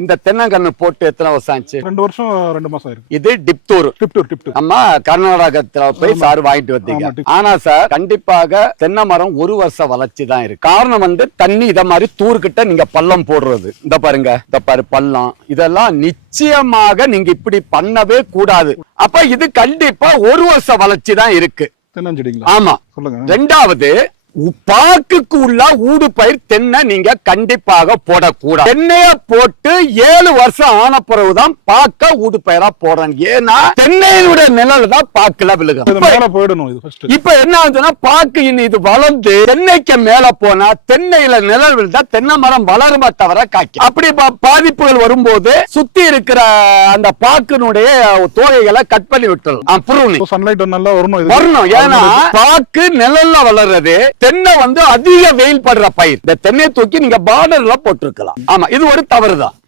இந்த தென்னங்கன்னு போட்டு எத்தனை வருஷம் ஆச்சு ரெண்டு வருஷம் ரெண்டு மாசம் இருக்கு இது டிப்தூர் டிப்டூர் டிப்டூர் நம்ம கர்நாடகத்துல போய் சார் வாங்கிட்டு வந்தீங்க ஆனா சார் கண்டிப்பாக தென்னை மரம் ஒரு வருஷம் வளர்ச்சி தான் இருக்கு காரணம் வந்து தண்ணி இத மாதிரி தூர்கிட்ட நீங்க பள்ளம் போடுறது இந்த பாருங்க இந்த பாரு பள்ளம் இதெல்லாம் நிச்சயமாக நீங்க இப்படி பண்ணவே கூடாது அப்ப இது கண்டிப்பா ஒரு வருஷம் வளர்ச்சி தான் இருக்கு ஆமா சொல்லுங்க ரெண்டாவது பாக்குக்கு உள்ள ஊடு பயிர் தென்னை நீங்க கண்டிப்பாக போடக்கூடாது தென்னைய போட்டு ஏழு வருஷம் ஆன பிறகுதான் பாக்க ஊடு பயிரா போடுறாங்க ஏன்னா தென்னையினுடைய நிழல் தான் பாக்குல விழுகும் இப்ப என்ன ஆகுதுன்னா பாக்கு இனி இது வளர்ந்து தென்னைக்கு மேல போனா தென்னையில நிழல் விழுந்தா தென்னை மரம் வளருமா தவிர காக்கி அப்படி பாதிப்புகள் வரும்போது சுத்தி இருக்கிற அந்த பாக்குனுடைய தோகைகளை கட் பண்ணி விட்டுறோம் சன்லைட் நல்லா வரணும் ஏன்னா பாக்கு நிழல்ல வளர்றது தென்னை வந்து அதிக வெயில் படுற பயிர் இந்த தென்னை தூக்கி நீங்க பார்டர்ல போட்டிருக்கலாம் ஆமா இது ஒரு தவறுதான்